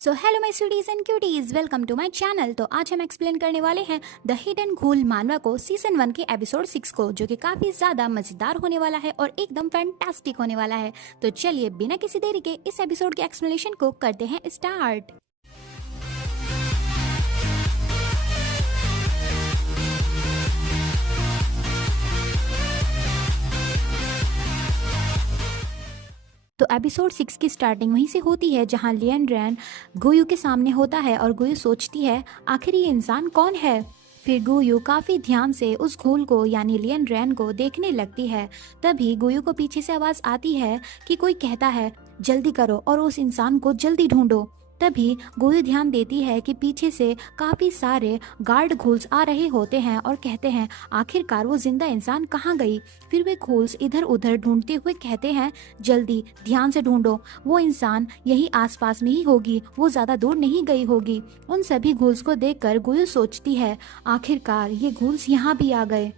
So hello my sweeties and cuties, welcome to my channel. तो आज हम explain करने वाले हैं द हिडन घूल मानवा को सीजन 1 के एपिसोड 6 को, जो कि काफी ज्यादा मजेदार होने वाला है और एकदम फैंटास्टिक होने वाला है। तो चलिए बिना किसी देरी के इस एपिसोड के एक्सप्लेनेशन को करते हैं स्टार्ट। तो एपिसोड 6 की स्टार्टिंग वहीं से होती है जहां लियन रैन गुयू के सामने होता है और गुयू सोचती है आखिर ये इंसान कौन है। फिर गुयू काफी ध्यान से उस घूल को यानी लियन रैन को देखने लगती है। तभी गुयू को पीछे से आवाज आती है कि कोई कहता है जल्दी करो और उस इंसान को जल्दी ढूंढो। तभी गुयू ध्यान देती है कि पीछे से काफी सारे गार्ड घूल्स आ रहे होते हैं और कहते हैं आखिरकार वो जिंदा इंसान कहाँ गई। फिर वे घूल्स इधर उधर ढूंढते हुए कहते हैं जल्दी ध्यान से ढूंढो, वो इंसान यही आसपास में ही होगी, वो ज्यादा दूर नहीं गई होगी। उन सभी घूल्स को देखकर गुयू सोचती है आखिरकार ये घूल्स यहाँ भी आ गए।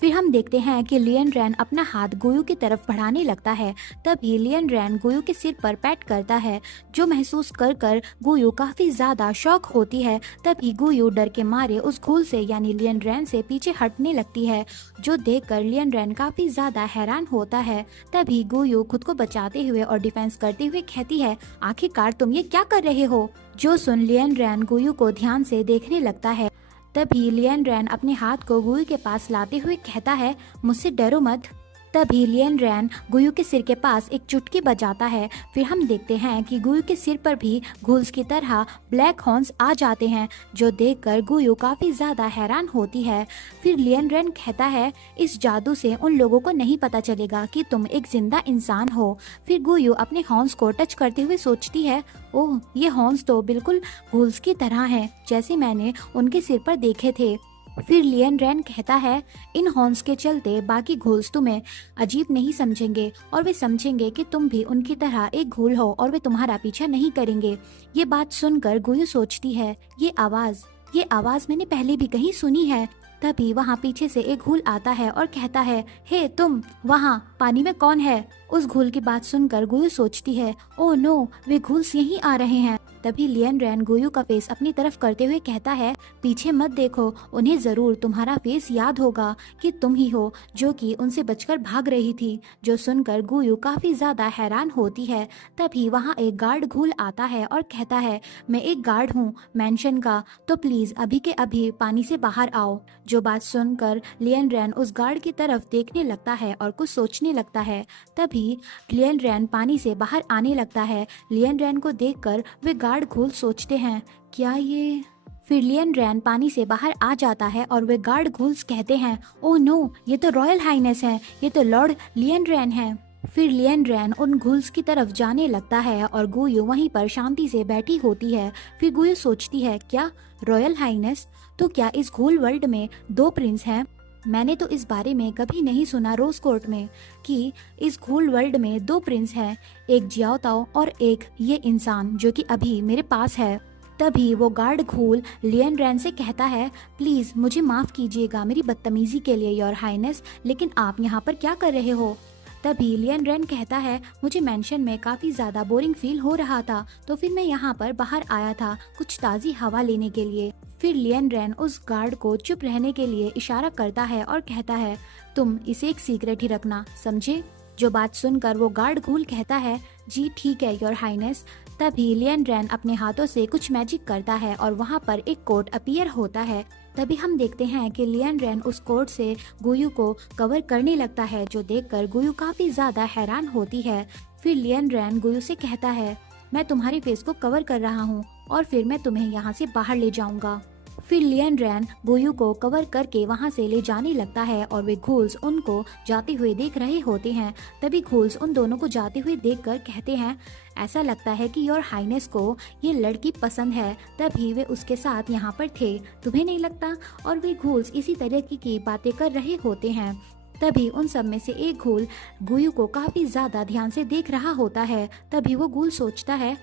फिर हम देखते हैं कि लियन रैन अपना हाथ गुयू की तरफ बढ़ाने लगता है। तभी लियन रैन गुयू के सिर पर पैट करता है, जो महसूस कर कर गुयू काफी ज्यादा शॉक होती है। तभी गुयू डर के मारे उस घूल से यानी लियन रैन से पीछे हटने लगती है, जो देखकर लियन रैन काफी ज्यादा हैरान होता है। तभी गुयू खुद को बचाते हुए और डिफेंस करते हुए कहती है आखिरकार तुम ये क्या कर रहे हो। जो सुन लियन रैन गुयू को ध्यान से देखने लगता है। तभी लियन रैन अपने हाथ को गुयू के पास लाते हुए कहता है मुझसे डरो मत। तभी लियन रैन गुयू के सिर के पास एक चुटकी बजाता है। फिर हम देखते हैं कि गुयू के सिर पर भी घूल्स की तरह ब्लैक हॉर्न्स आ जाते हैं, जो देखकर गुयू काफी ज्यादा हैरान होती है। फिर लियन रैन कहता है इस जादू से उन लोगों को नहीं पता चलेगा कि तुम एक जिंदा इंसान हो। फिर गुयू अपने हॉर्न्स को टच करते हुए सोचती है ओह ये हॉर्न्स तो बिल्कुल घूल्स की तरह हैं, जैसे मैंने उनके सिर पर देखे थे। फिर लियन रैन कहता है इन हॉर्न्स के चलते बाकी घूल्स तुम्हें अजीब नहीं समझेंगे और वे समझेंगे कि तुम भी उनकी तरह एक घूल हो और वे तुम्हारा पीछा नहीं करेंगे। ये बात सुनकर गुयू सोचती है ये आवाज मैंने पहले भी कहीं सुनी है। तभी वहाँ पीछे से एक घूल आता है और कहता है हे तुम वहाँ पानी में कौन है। उस घूल की बात सुनकर गुयू सोचती है ओह नो वे घूल्स यहीं आ रहे हैं। तभी लियन रैन गुयू का फेस अपनी तरफ करते हुए कहता है पीछे मत देखो, उन्हें जरूर तुम्हारा फेस याद होगा कि तुम ही हो जो कि उनसे बचकर भाग रही थी। जो सुनकर गुयू काफी ज्यादा हैरान होती है। तभी वहाँ एक गार्ड घूल आता है और कहता है मैं एक गार्ड हूँ मैंशन का, तो प्लीज अभी के अभी पानी से बाहर आओ। जो बात सुनकर लियन रैन उस गार्ड की तरफ देखने लगता है और कुछ सोचने लगता है। तभी लियन रैन पानी से बाहर आने लगता है। लियन रैन को देखकर वे गार्ड घूल सोचते हैं क्या ये। फिर लियन रैन पानी से बाहर आ जाता है और वे गार्ड घूल्स कहते हैं ओह नो ये तो रॉयल हाइनेस है, ये तो लॉर्ड लियन रैन है। फिर लियन रैन उन घूल्स की तरफ जाने लगता है और गुयू वहीं पर शांति से बैठी होती है। फिर गुयू सोचती है क्या रॉयल हाइनेस, तो क्या इस घूल वर्ल्ड में 2 प्रिंस हैं। मैंने तो इस बारे में कभी नहीं सुना रोज कोर्ट में कि इस घूल वर्ल्ड में 2 प्रिंस हैं, एक जियाओ ताओ और एक ये इंसान जो कि अभी मेरे पास है। तभी वो गार्ड घूल लियन रैन से कहता है प्लीज मुझे माफ कीजिएगा मेरी बदतमीजी के लिए योर हाइनेस, लेकिन आप यहाँ पर क्या कर रहे हो। तभी लियन रैन कहता है मुझे मेंशन में काफी ज्यादा बोरिंग फील हो रहा था, तो फिर मैं यहाँ पर बाहर आया था कुछ ताजी हवा लेने के लिए। फिर लियन रैन उस गार्ड को चुप रहने के लिए इशारा करता है और कहता है तुम इसे एक सीक्रेट ही रखना, समझे। जो बात सुनकर वो गार्ड घूल कहता है जी ठीक है योर हाइनेस। तभी लियन रैन अपने हाथों से कुछ मैजिक करता है और वहाँ पर एक कोट अपीयर होता है। तभी हम देखते हैं कि लियन रैन उस कोट से गुयू को कवर करने लगता है, जो देखकर गुयू काफी ज्यादा हैरान होती है। फिर लियन रैन गुयू से कहता है मैं तुम्हारे फेस को कवर कर रहा हूँ और फिर मैं तुम्हें यहाँ से बाहर ले जाऊंगा। फिर लियन रैन गुयू को कवर करके वहाँ से ले जाने लगता है और वे घूल्स उनको जाते हुए देख रहे होते हैं। तभी घूल्स उन दोनों को जाते हुए देखकर कहते हैं ऐसा लगता है कि योर हाइनेस को ये लड़की पसंद है, तभी वे उसके साथ यहाँ पर थे, तुम्हें नहीं लगता। और वे घूल्स इसी तरह की बातें कर रहे होते हैं। तभी उन सब में से एक घूल गुयू को काफी ज्यादा ध्यान से देख रहा होता है। तभी वो घूल सोचता है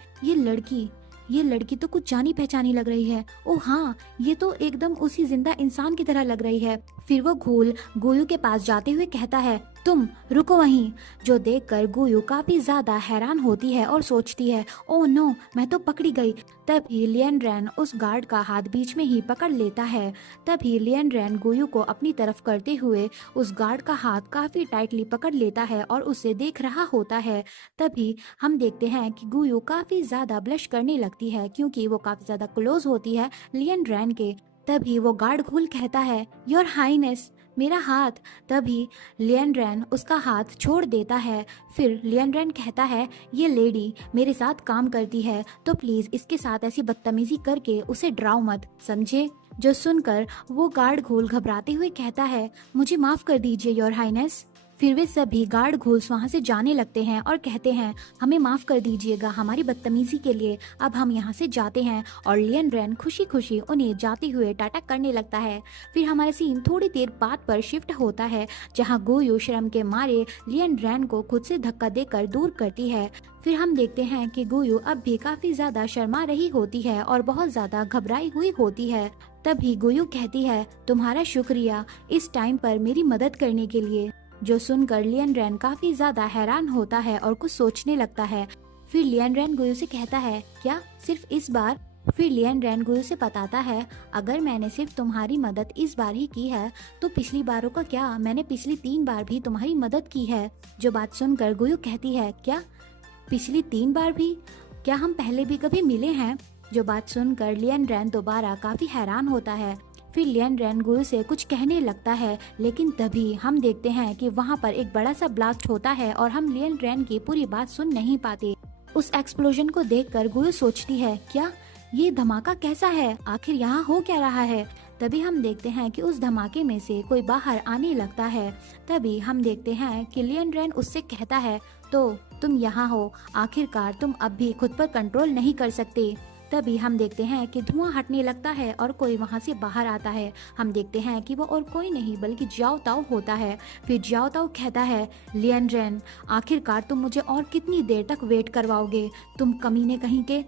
ये लड़की तो कुछ जानी पहचानी लग रही है, ओ हाँ ये तो एकदम उसी जिंदा इंसान की तरह लग रही है। फिर वो घूल गुयू के पास जाते हुए कहता है तुम रुको वहीं। जो देखकर गुयू काफी ज्यादा हैरान होती है और सोचती है, ओह नो, मैं तो पकड़ी गई। तभी लियन रैन उस गार्ड का हाथ बीच में ही पकड़ लेता है। तभी लियन रैन गुयू को अपनी तरफ करते हुए उस गार्ड का हाथ काफी टाइटली पकड़ लेता है और उसे देख रहा होता है। तभी हम देखते हैं कि गुयू काफी ज्यादा ब्लश करने लगती है क्योंकि वो काफी ज्यादा क्लोज होती है लियन रैन के। तभी वो गार्ड घुल कहता है, योर हाइनेस, मेरा हाथ। तभी लियन रैन उसका हाथ छोड़ देता है। फिर लियन रैन कहता है, ये लेडी मेरे साथ काम करती है तो प्लीज इसके साथ ऐसी बदतमीजी करके उसे डराओ मत, समझे। जो सुनकर वो गार्ड घोल घबराते हुए कहता है, मुझे माफ कर दीजिए योर हाइनेस। फिर वे सभी गार्ड घोल्स वहां से जाने लगते हैं और कहते हैं, हमें माफ कर दीजिएगा हमारी बदतमीजी के लिए, अब हम यहाँ से जाते हैं। और लियन रैन खुशी खुशी उन्हें जाते हुए टाटा करने लगता है। फिर हमारा सीन थोड़ी देर बाद पर शिफ्ट होता है जहाँ गुयू शर्म के मारे लियन रैन को खुद से धक्का देकर दूर करती है। फिर हम देखते हैं कि गुयू अब भी काफी ज्यादा शर्मा रही होती है और बहुत ज्यादा घबराई हुई होती है। तभी गुयू कहती है, तुम्हारा शुक्रिया इस टाइम पर मेरी मदद करने के लिए। जो सुनकर लियन रैन काफी ज्यादा हैरान होता है और कुछ सोचने लगता है। फिर लियन रैन गुयू से कहता है, क्या सिर्फ इस बार। फिर लियन रैन गुयू से बताता है, अगर मैंने सिर्फ तुम्हारी मदद इस बार ही की है तो पिछली बारों का क्या, मैंने पिछली 3 बार भी तुम्हारी मदद की है। जो बात सुनकर गुयू कहती है, क्या पिछली 3 बार भी, क्या हम पहले भी कभी मिले हैं। जो बात सुनकर लियन रैन दोबारा काफी हैरान होता है। फिर लियन रैन गुयू से कुछ कहने लगता है, लेकिन तभी हम देखते हैं कि वहाँ पर एक बड़ा सा ब्लास्ट होता है और हम लियन रैन की पूरी बात सुन नहीं पाते। उस एक्सप्लोजन को देखकर गुयू सोचती है, क्या ये धमाका कैसा है, आखिर यहाँ हो क्या रहा है। तभी हम देखते हैं कि उस धमाके में से कोई बाहर आने लगता है। तभी हम देखते हैं कि लियन रैन उससे कहता है, तो तुम यहाँ हो, आखिरकार तुम अब भी खुद पर कंट्रोल नहीं कर सकते। तभी हम देखते हैं कि धुआं हटने लगता है और कोई वहां से बाहर आता है। हम देखते हैं कि वो और कोई नहीं बल्कि जियाओ ताओ होता है। फिर जियाओ ताओ कहता है, लियन रैन, आखिरकार तुम मुझे और कितनी देर तक वेट करवाओगे, तुम कमीने कहीं के।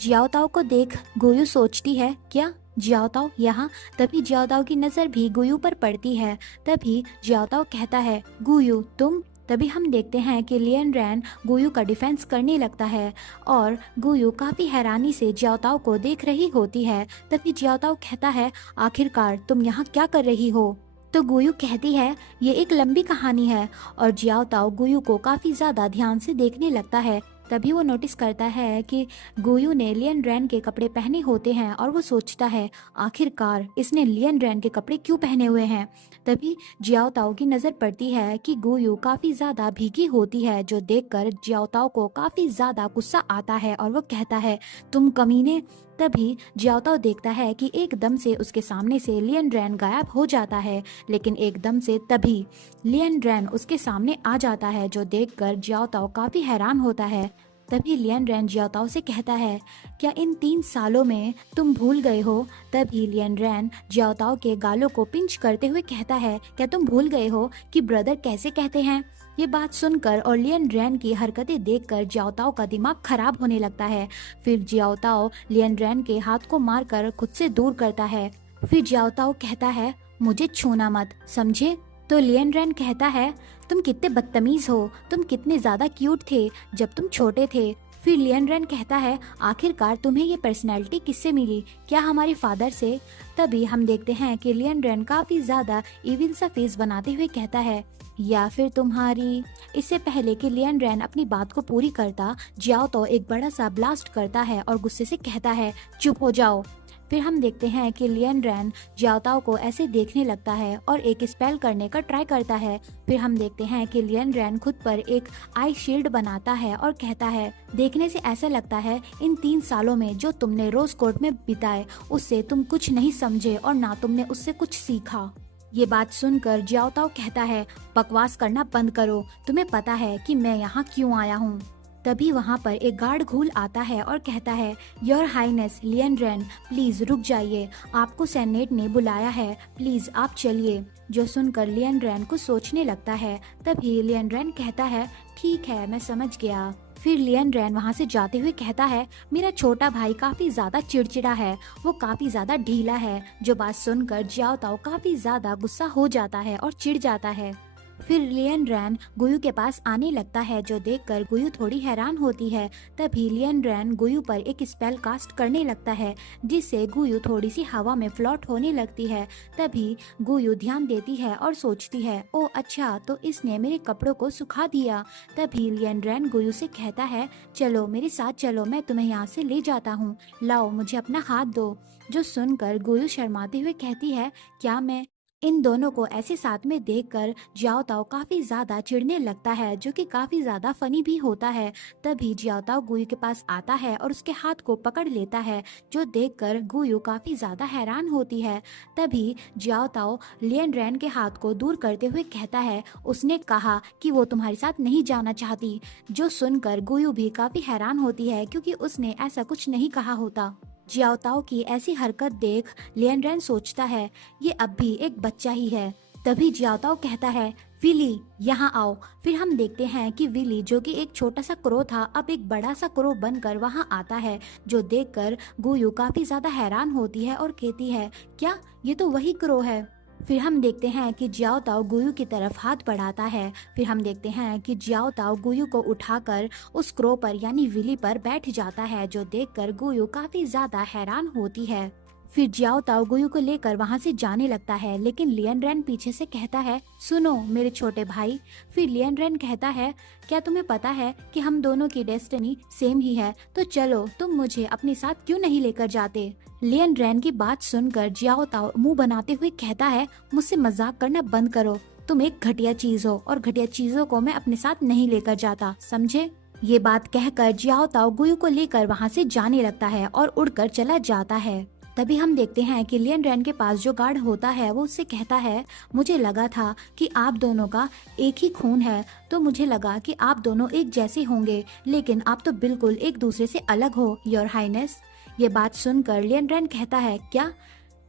जियाओ ताओ को देख गुयू सोचती है, क्या जियाओ ताओ यहाँ। तभी जियाओ ताओ की नजर भी गुयू पर पड़ती है। तभी जियाओ ताओ कहता है, गुयू तुम। तभी हम देखते हैं कि लियन रैन गुयू का डिफेंस करने लगता है और गुयू काफी हैरानी से जियाओ ताओ को देख रही होती है। तभी जियाओ ताओ कहता है, आखिरकार तुम यहाँ क्या कर रही हो। तो गुयू कहती है, ये एक लंबी कहानी है। और जियाओ ताओ गुयू को काफी ज्यादा ध्यान से देखने लगता है। तभी वो नोटिस करता है कि गुयू ने लियन रैन के कपड़े पहने होते हैं और वो सोचता है, आखिरकार इसने लियन रैन के कपड़े क्यों पहने हुए हैं। तभी जियाओ ताओ की नज़र पड़ती है कि गुयू काफ़ी ज़्यादा भीगी होती है। जो देखकर जियाओ ताओ को काफ़ी ज़्यादा गुस्सा आता है और वो कहता है, तुम कमीने। तभी जियाओ ताओ देखता है कि एकदम से उसके सामने से लियन रैन गायब हो जाता है, लेकिन एकदम से तभी लियन रैन उसके सामने आ जाता है। जो देखकर जियाओ ताओ काफी हैरान होता है। तभी लियन रैन जियाओ ताओ से कहता है, क्या इन 3 सालों में तुम भूल गए हो। तभी लियन रैन जियाओ ताओ के गालों को पिंच करते हुए कहता है, क्या तुम भूल गए हो कि ब्रदर कैसे कहते हैं। ये बात सुनकर और लियन रैन की हरकतें देखकर जियाओ ताओ का दिमाग खराब होने लगता है। फिर जियाओ ताओ लियन रैन के हाथ को मारकर खुद से दूर करता है। फिर जियाओ ताओ कहता है, मुझे छूना मत, समझे। तो लियन रैन कहता है, तुम कितने बदतमीज हो, तुम कितने ज्यादा क्यूट थे जब तुम छोटे थे। फिर लियन रैन कहता है, आखिरकार तुम्हें ये पर्सनैलिटी किससे मिली, क्या हमारे फादर से। तभी हम देखते हैं कि लियन रैन काफी ज्यादा इविल सा फेस बनाते हुए कहता है, या फिर तुम्हारी। इससे पहले कि लियन रैन अपनी बात को पूरी करता, जियाओ तो एक बड़ा सा ब्लास्ट करता है और गुस्से से कहता है, चुप हो जाओ। फिर हम देखते हैं कि लियन रैन जियाओ ताओ को ऐसे देखने लगता है और एक स्पेल करने का ट्राई करता है। फिर हम देखते हैं कि लियन रैन खुद पर एक आई शील्ड बनाता है और कहता है, देखने से ऐसा लगता है इन 3 सालों में जो तुमने रोज कोर्ट में बिताए उससे तुम कुछ नहीं समझे और ना तुमने उससे कुछ सीखा। ये बात सुनकर जियाओ ताओ कहता है, बकवास करना बंद करो, तुम्हें पता है कि मैं यहाँ क्यों आया हूँ। तभी वहाँ पर एक गार्ड घूल आता है और कहता है, योर हाइनेस लियन रैन, प्लीज रुक जाइए, आपको सेनेट ने बुलाया है, प्लीज आप चलिए। जो सुनकर लियन रैन को सोचने लगता है। तभी लियन रैन कहता है, ठीक है मैं समझ गया। फिर लियन रैन वहाँ से जाते हुए कहता है, मेरा छोटा भाई काफी ज्यादा चिड़चिड़ा है, वो काफी ज्यादा ढीला है। जो बात सुनकर जियाओ ताओ काफी ज्यादा गुस्सा हो जाता है और चिढ़ जाता है। फिर लियन रैन गुयू के पास आने लगता है, जो देखकर गुयू थोड़ी हैरान होती है। तभी लियन रैन गुयू पर एक स्पेल कास्ट करने लगता है, जिससे गुयू थोड़ी सी हवा में फ्लोट होने लगती है। तभी गुयू ध्यान देती है और सोचती है, ओ अच्छा, तो इसने मेरे कपड़ों को सुखा दिया। तभी लियन रैन गुयू से कहता है, चलो मेरे साथ चलो, मैं तुम्हें यहाँ से ले जाता हूँ, लाओ मुझे अपना हाथ दो। जो सुनकर गुयू शर्माते हुए कहती है, क्या मैं? इन दोनों को ऐसे साथ में देखकर जियाओ ताओ काफी ज्यादा चिढ़ने लगता है, जो कि काफी ज्यादा फनी भी होता है। तभी जियाओ ताओ गुयू के पास आता है और उसके हाथ को पकड़ लेता है, जो देखकर गुयू काफी ज्यादा हैरान होती है। तभी जियाओ ताओ लियन रैन के हाथ को दूर करते हुए कहता है, उसने कहा कि वो तुम्हारे साथ नहीं जाना चाहती। जो सुनकर गुयू भी काफी हैरान होती है, क्योंकि उसने ऐसा कुछ नहीं कहा होता। जियाओ ताओ की ऐसी हरकत देख लियन रैन सोचता है, ये अब भी एक बच्चा ही है। तभी जियाओ ताओ कहता है, विली यहाँ आओ। फिर हम देखते हैं कि विली, जो कि एक छोटा सा क्रो था, अब एक बड़ा सा क्रो बनकर वहाँ आता है, जो देखकर गुयू काफी ज्यादा हैरान होती है और कहती है, क्या ये तो वही क्रो है। फिर हम देखते हैं कि जियाओ ताओ गुयू की तरफ हाथ बढ़ाता है। फिर हम देखते हैं कि जियाओ ताओ गुयू को उठाकर उस क्रो पर यानी विली पर बैठ जाता है, जो देखकर गुयू काफी ज्यादा हैरान होती है। फिर जियाओ ताओ गुयू को लेकर वहां से जाने लगता है, लेकिन लियन रैन पीछे से कहता है, सुनो मेरे छोटे भाई। फिर लियन रैन कहता है, क्या तुम्हें पता है कि हम दोनों की डेस्टिनी सेम ही है, तो चलो तुम मुझे अपने साथ क्यों नहीं लेकर जाते। लियन रैन की बात सुनकर जियाओ ताओ मुंह बनाते हुए कहता है, मुझसे मजाक करना बंद करो, तुम एक घटिया चीज हो और घटिया चीजों को मैं अपने साथ नहीं लेकर जाता, समझे। ये बात कहकर जियाओ ताओ गुयू को लेकर वहाँ से जाने लगता है और उड़कर चला जाता है। तभी हम देखते हैं कि लियन रैन के पास जो गार्ड होता है वो उससे कहता है, मुझे लगा था कि आप दोनों का एक ही खून है, तो मुझे लगा कि आप दोनों एक जैसे होंगे, लेकिन आप तो बिल्कुल एक दूसरे से अलग हो योर हाइनेस। ये बात सुनकर लियन रैन कहता है, क्या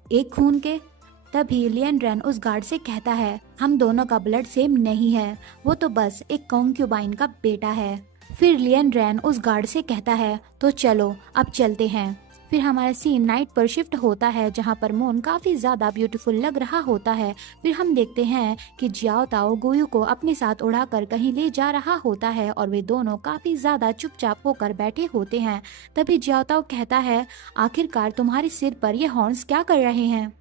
एक खून के? तभी लियन रैन उस गार्ड से कहता है, हम दोनों का ब्लड सेम नहीं है, वो तो बस एक कॉन्क्यूबाइन का बेटा है। फिर लियन रैन उस गार्ड से कहता है, तो चलो अब चलते हैं। फिर हमारा सीन नाइट पर शिफ्ट होता है, जहाँ पर मून काफी ज्यादा ब्यूटीफुल लग रहा होता है। फिर हम देखते हैं कि जियाओ ताओ गुयू को अपने साथ उड़ाकर कहीं ले जा रहा होता है और वे दोनों काफी ज्यादा चुपचाप होकर बैठे होते हैं। तभी जियाओ ताओ कहता है, आखिरकार तुम्हारे सिर पर ये हॉर्न्स क्या कर रहे हैं।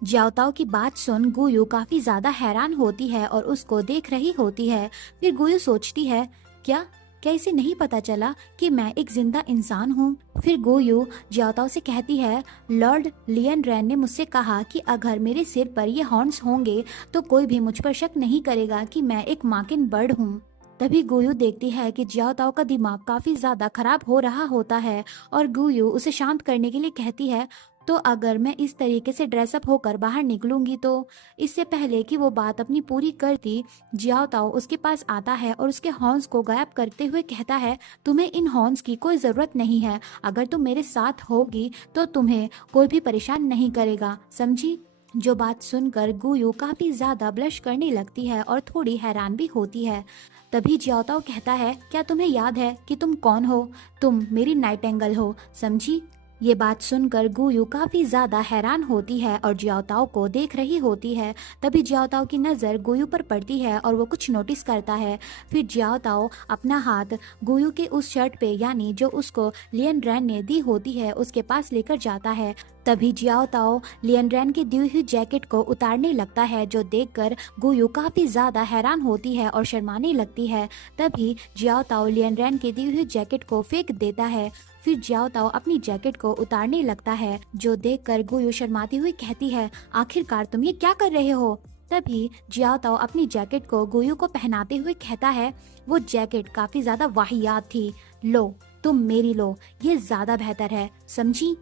जियाओ ताओ की बात सुन गुयू काफी ज्यादा हैरान होती है और उसको देख रही होती है। फिर गुयू सोचती है, क्या इसे नहीं पता चला कि मैं एक जिंदा इंसान हूँ। फिर गुयू जियाओ ताओ से कहती है, लॉर्ड लियन रैन ने मुझसे कहा कि अगर मेरे सिर पर ये हॉर्न्स होंगे तो कोई भी मुझ पर शक नहीं करेगा कि मैं एक माकिन बर्ड हूँ। तभी गुयू देखती है कि जियाओ ताओ का दिमाग काफी ज्यादा खराब हो रहा होता है और गुयू उसे शांत करने के लिए कहती है, तो अगर मैं इस तरीके से ड्रेसअप होकर बाहर निकलूंगी तो। इससे पहले कि वो बात अपनी पूरी करती, जियाओ ताओ उसके पास आता है और उसके हॉर्न्स को गायब करते हुए कहता है, तुम्हें इन हॉर्न्स की कोई जरूरत नहीं है, अगर तुम मेरे साथ होगी तो तुम्हें कोई भी परेशान नहीं करेगा, समझी। जो बात सुनकर गुयू काफी ज्यादा ब्लश करने लगती है और थोड़ी हैरान भी होती है। तभी जियाओ ताओ कहता है, क्या तुम्हें याद है कि तुम कौन हो? तुम मेरी नाइटेंगल हो, समझी। ये बात सुनकर गुयू काफी ज्यादा हैरान होती है और जियाओ ताओ को देख रही होती है। तभी जियाओ ताओ की नजर गुयू पर पड़ती है और वो कुछ नोटिस करता है। फिर जियाओ ताओ अपना हाथ गुयू के उस शर्ट पे यानी जो उसको लियन रैन ने दी होती है उसके पास लेकर जाता है। तभी जियाओ ताओ लियन रैन की दी हुई जैकेट को उतारने लगता है, जो देखकर गुयू काफी ज्यादा हैरान होती है और शर्माने लगती है। तभी जियाओ ताओ लियन रैन की दी हुई जैकेट को फेंक देता है। फिर जियाओ ताओ अपनी जैकेट को उतारने लगता है, जो देखकर गुयू शर्माती हुई कहती है, आखिरकार तुम ये क्या कर रहे हो। तभी जियाओ ताओ अपनी जैकेट को गुयू को पहनाते हुए कहता है, वो जैकेट काफी ज्यादा वाहियात थी, लो तुम मेरी लो, ये ज्यादा बेहतर है, समझी।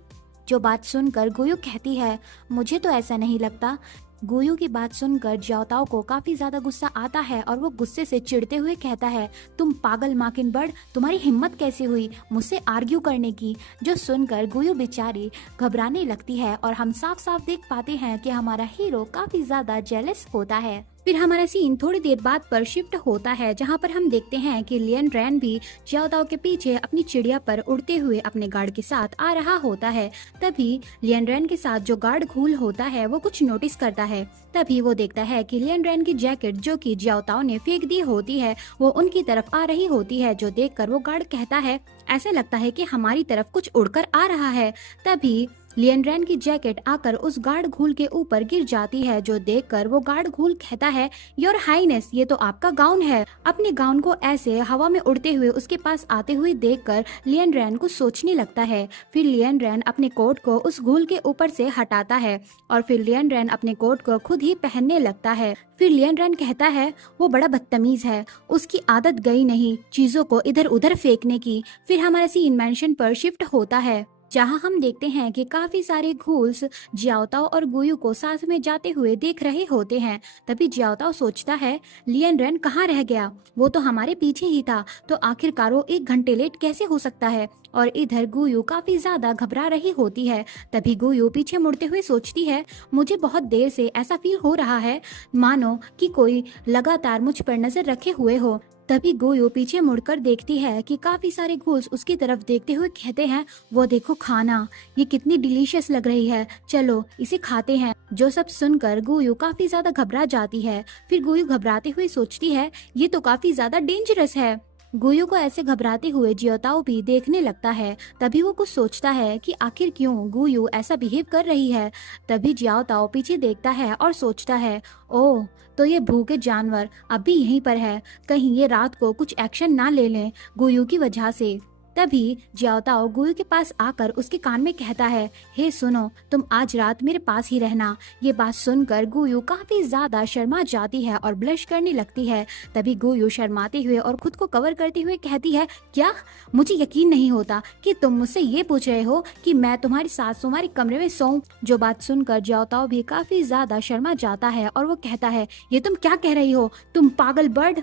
जो बात सुनकर गुयू कहती है, मुझे तो ऐसा नहीं लगता। गुयू की बात सुनकर जियाओ ताओ को काफी ज्यादा गुस्सा आता है और वो गुस्से से चिढ़ते हुए कहता है, तुम पागल माकिन बर्ड, तुम्हारी हिम्मत कैसे हुई मुझसे आर्ग्यू करने की। जो सुनकर गुयू बेचारी घबराने लगती है और हम साफ साफ देख पाते हैं कि हमारा हीरो काफी ज्यादा जेलस होता है। फिर हमारा सीन थोड़ी देर बाद पर शिफ्ट होता है, जहाँ पर हम देखते हैं कि लियन रैन भी जियाओताओ के पीछे अपनी चिड़िया पर उड़ते हुए अपने गार्ड के साथ आ रहा होता है। तभी लियन रैन के साथ जो गार्ड घूल होता है वो कुछ नोटिस करता है। तभी वो देखता है कि लियन रैन की जैकेट जो कि जियाओताओ ने फेंक दी होती है वो उनकी तरफ आ रही होती है, जो देखकर वो गार्ड कहता है ऐसा लगता है कि हमारी तरफ कुछ उड़कर आ रहा है। तभी लियन रैन की जैकेट आकर उस गार्ड घूल के ऊपर गिर जाती है, जो देखकर वो गार्ड घूल कहता है योर हाइनेस, ये तो आपका गाउन है। अपने गाउन को ऐसे हवा में उड़ते हुए उसके पास आते हुए देखकर लियन रैन को सोचने लगता है। फिर लियन रैन अपने कोट को उस घूल के ऊपर से हटाता है और फिर लियन रैन अपने कोट को खुद ही पहनने लगता है। फिर लियन रैन कहता है वो बड़ा बदतमीज है, उसकी आदत गई नहीं चीजों को इधर उधर फेंकने की। फिर हमारा सीन मेंशन पर शिफ्ट होता है, जहां हम देखते हैं कि काफी सारे घूल्स जियाओताओ और गुयू को साथ में जाते हुए देख रहे होते हैं। तभी जियाओताओ सोचता है लियन रैन कहाँ रह गया, वो तो हमारे पीछे ही था, तो आखिरकार वो 1 घंटे लेट कैसे हो सकता है। और इधर गुयू काफी ज्यादा घबरा रही होती है। तभी गुयू पीछे मुड़ते हुए सोचती है मुझे बहुत देर से ऐसा फील हो रहा है मानो कि कोई लगातार मुझ पर नजर रखे हुए हो। तभी गुयू पीछे मुड़कर देखती है कि काफी सारे घूल्स उसकी तरफ देखते हुए कहते हैं वो देखो खाना, ये कितनी डिलीशियस लग रही है, चलो इसे खाते हैं। जो सब सुनकर गुयू काफी ज्यादा घबरा जाती है। फिर गुयू घबराते हुए सोचती है ये तो काफी ज्यादा डेंजरस है। गुयू को ऐसे घबराते हुए जियोताओ भी देखने लगता है। तभी वो कुछ सोचता है कि आखिर क्यों गुयू ऐसा बिहेव कर रही है। तभी जियाओताओ पीछे देखता है और सोचता है ओह, तो ये भूखे जानवर अभी यहीं पर है, कहीं ये रात को कुछ एक्शन ना ले लें गुयू की वजह से। तभी जियाओताओ गुयू के पास आकर उसके कान में कहता है हे सुनो, तुम आज रात मेरे पास ही रहना। ये बात सुनकर गुयू काफी ज्यादा शर्मा जाती है और ब्लश करने लगती है। तभी गुयू शर्माते हुए और खुद को कवर करते हुए कहती है क्या, मुझे यकीन नहीं होता कि तुम मुझसे ये पूछ रहे हो कि मैं तुम्हारे साथ तुम्हारे कमरे में सोऊं। जो बात सुनकर जियाओताओ भी काफी ज्यादा शर्मा जाता है और वो कहता है ये तुम क्या कह रही हो, तुम पागल बर्ड।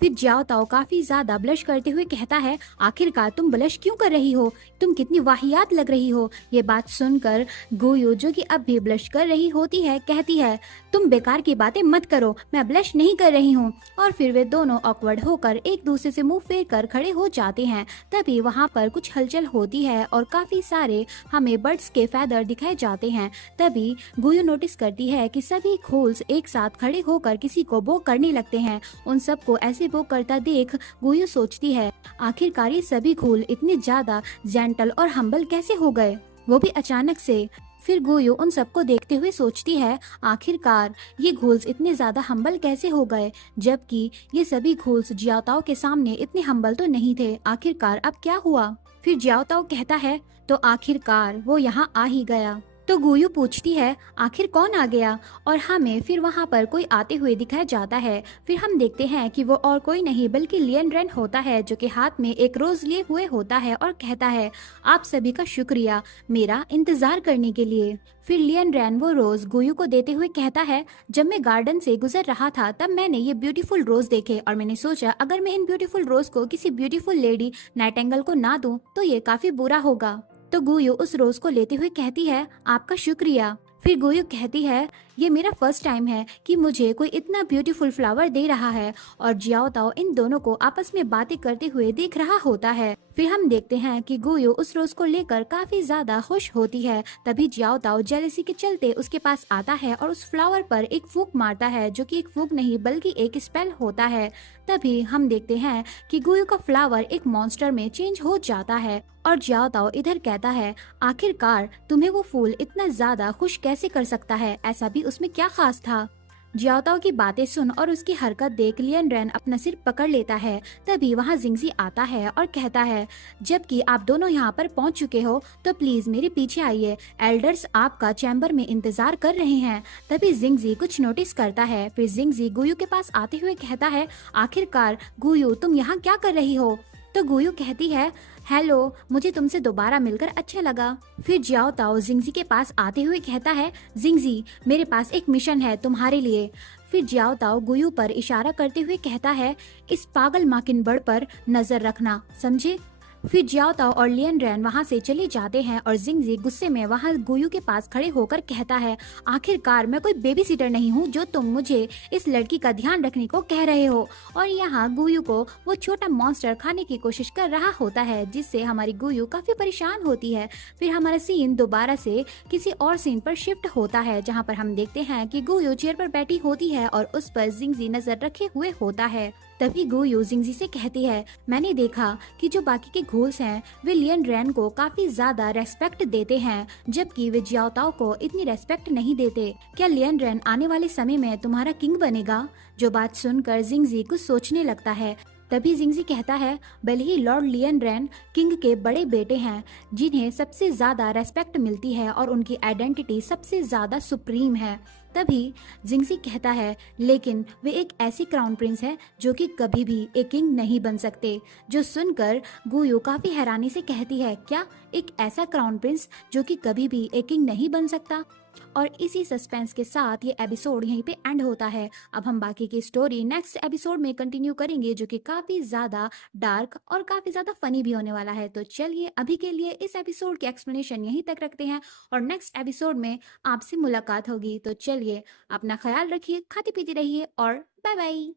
फिर जियाओताओ काफी ज्यादा ब्लश करते हुए कहता है आखिरकार तुम ब्लश क्यों कर रही हो, तुम कितनी वाहियात लग रही हो। ये बात सुनकर गुयू जो कि अब भी ब्लश कर रही होती है कहती है तुम बेकार की बातें मत करो, मैं ब्लश नहीं कर रही हूँ। और फिर वे दोनों ऑकवर्ड होकर एक दूसरे से मुंह फेर कर खड़े हो जाते हैं। तभी वहाँ पर कुछ हलचल होती है और काफी सारे हमें बर्ड्स के फैदर दिखाए जाते हैं। तभी गुयू नोटिस करती है कि सभी घोल्स एक साथ खड़े होकर किसी को बो करने लगते हैं। उन सबको ऐसे वो करता देख गुयू सोचती है आखिरकार ये सभी घोल इतने ज्यादा जेंटल और हम्बल कैसे हो गए, वो भी अचानक से। फिर गुयू उन सबको देखते हुए सोचती है आखिरकार ये घोल्स इतने ज्यादा हम्बल कैसे हो गए, जबकि ये सभी घोल्स जियाओताओ के सामने इतने हम्बल तो नहीं थे। आखिरकार अब क्या हुआ। फिर जियाओताओ कहता है तो आखिरकार वो यहाँ आ ही गया। तो गुयू पूछती है आखिर कौन आ गया, और हमें फिर वहाँ पर कोई आते हुए दिखाया जाता है। फिर हम देखते हैं कि वो और कोई नहीं बल्कि लियन रैन होता है, जो कि हाथ में एक रोज लिए हुए होता है और कहता है आप सभी का शुक्रिया मेरा इंतजार करने के लिए। फिर लियन रैन वो रोज गुयू को देते हुए कहता है जब मैं गार्डन से गुजर रहा था तब मैंने ये ब्यूटीफुल रोज देखे और मैंने सोचा अगर मैं इन ब्यूटीफुल रोज को किसी ब्यूटीफुल लेडी नाइटिंगेल को ना दूं तो ये काफी बुरा होगा। तो गुयू उस रोज को लेते हुए कहती है आपका शुक्रिया। फिर गुयू कहती है ये मेरा फर्स्ट टाइम है कि मुझे कोई इतना ब्यूटीफुल फ्लावर दे रहा है। और जियाओताओ इन दोनों को आपस में बातें करते हुए देख रहा होता है। फिर हम देखते हैं कि गुयू उस रोज को लेकर काफी ज्यादा खुश होती है। तभी जियाओताओ जेलसी के चलते उसके पास आता है और उस फ्लावर पर एक फूंक मारता है, जो कि एक फूंक नहीं बल्कि एक स्पेल होता है। तभी हम देखते हैं कि गुयू का फ्लावर एक मॉन्स्टर में चेंज हो जाता है। और जियाओताओ इधर कहता है आखिरकार तुम्हें वो फूल इतना ज्यादा खुश कैसे कर सकता है, ऐसा भी उसमें क्या खास था। जियाओताओ की बातें सुन और उसकी हरकत देख लियन रैन अपना सिर पकड़ लेता है। तभी वहाँ जिंगजी आता है और कहता है जबकि आप दोनों यहाँ पर पहुँच चुके हो तो प्लीज मेरे पीछे आइए, एल्डर्स आपका चैम्बर में इंतजार कर रहे हैं। तभी जिंगजी कुछ नोटिस करता है। फिर जिंगजी गुयू के पास आते हुए कहता है आखिरकार गुयू तुम यहाँ क्या कर रही हो। तो गुयू कहती है हेलो, मुझे तुमसे दोबारा मिलकर अच्छा लगा। फिर जियाओताओ जिंगजी के पास आते हुए कहता है जिंगजी मेरे पास एक मिशन है तुम्हारे लिए। फिर जियाओताओ गुयू पर इशारा करते हुए कहता है इस पागल माकिन बर्ड पर नजर रखना, समझे। फिर जियाओ ताओ और लियन रैन वहाँ से चले जाते हैं और जिंगजी गुस्से में वहाँ गुयू के पास खड़े होकर कहता है, आखिरकार मैं कोई बेबी सीटर नहीं हूँ जो तुम मुझे इस लड़की का ध्यान रखने को कह रहे हो। और यहाँ गुयू को वो छोटा मॉन्स्टर खाने की कोशिश कर रहा होता है, जिससे हमारी गुयू काफी परेशान होती है। फिर हमारा सीन दोबारा से किसी और सीन पर शिफ्ट होता है, जहाँ पर हम देखते हैं कि गुयू चेयर पर बैठी होती है और उस पर जिंगजी नजर रखे हुए होता है। तभी गुयू जिंगजी से कहती है, मैंने देखा कि जो बाकी के घोल्स हैं वे लियन रैन को काफी ज्यादा रेस्पेक्ट देते हैं, जबकि वे जियाओ ताओ को इतनी रेस्पेक्ट नहीं देते। क्या लियन रैन आने वाले समय में तुम्हारा किंग बनेगा? जो बात सुनकर जिंगजी कुछ सोचने लगता है। तभी जिंगजी कहता है, भले ही लॉर्ड लियन रैन किंग के बड़े बेटे हैं, जिन्हें सबसे ज्यादा रेस्पेक्ट मिलती है और उनकी आइडेंटिटी सबसे ज्यादा सुप्रीम है। तभी जिंगजी कहता है, लेकिन वे एक ऐसी क्राउन प्रिंस है जो कि कभी भी एक किंग नहीं बन सकते। जो सुनकर गुयू काफी हैरानी से कहती है, क्या एक ऐसा क्राउन प्रिंस जो कि कभी भी एक किंग नहीं बन सकता? और इसी सस्पेंस के साथ ये एपिसोड यहीं पे एंड होता है। अब हम बाकी की स्टोरी नेक्स्ट एपिसोड में कंटिन्यू करेंगे, जो कि काफी ज्यादा डार्क और काफी ज्यादा फनी भी होने वाला है। तो चलिए अभी के लिए इस एपिसोड की एक्सप्लेनेशन यहीं तक रखते हैं और नेक्स्ट एपिसोड में आपसे मुलाकात होगी। तो चलिए अपना ख्याल रखिए, खाते पीते रहिए और बाय बाय।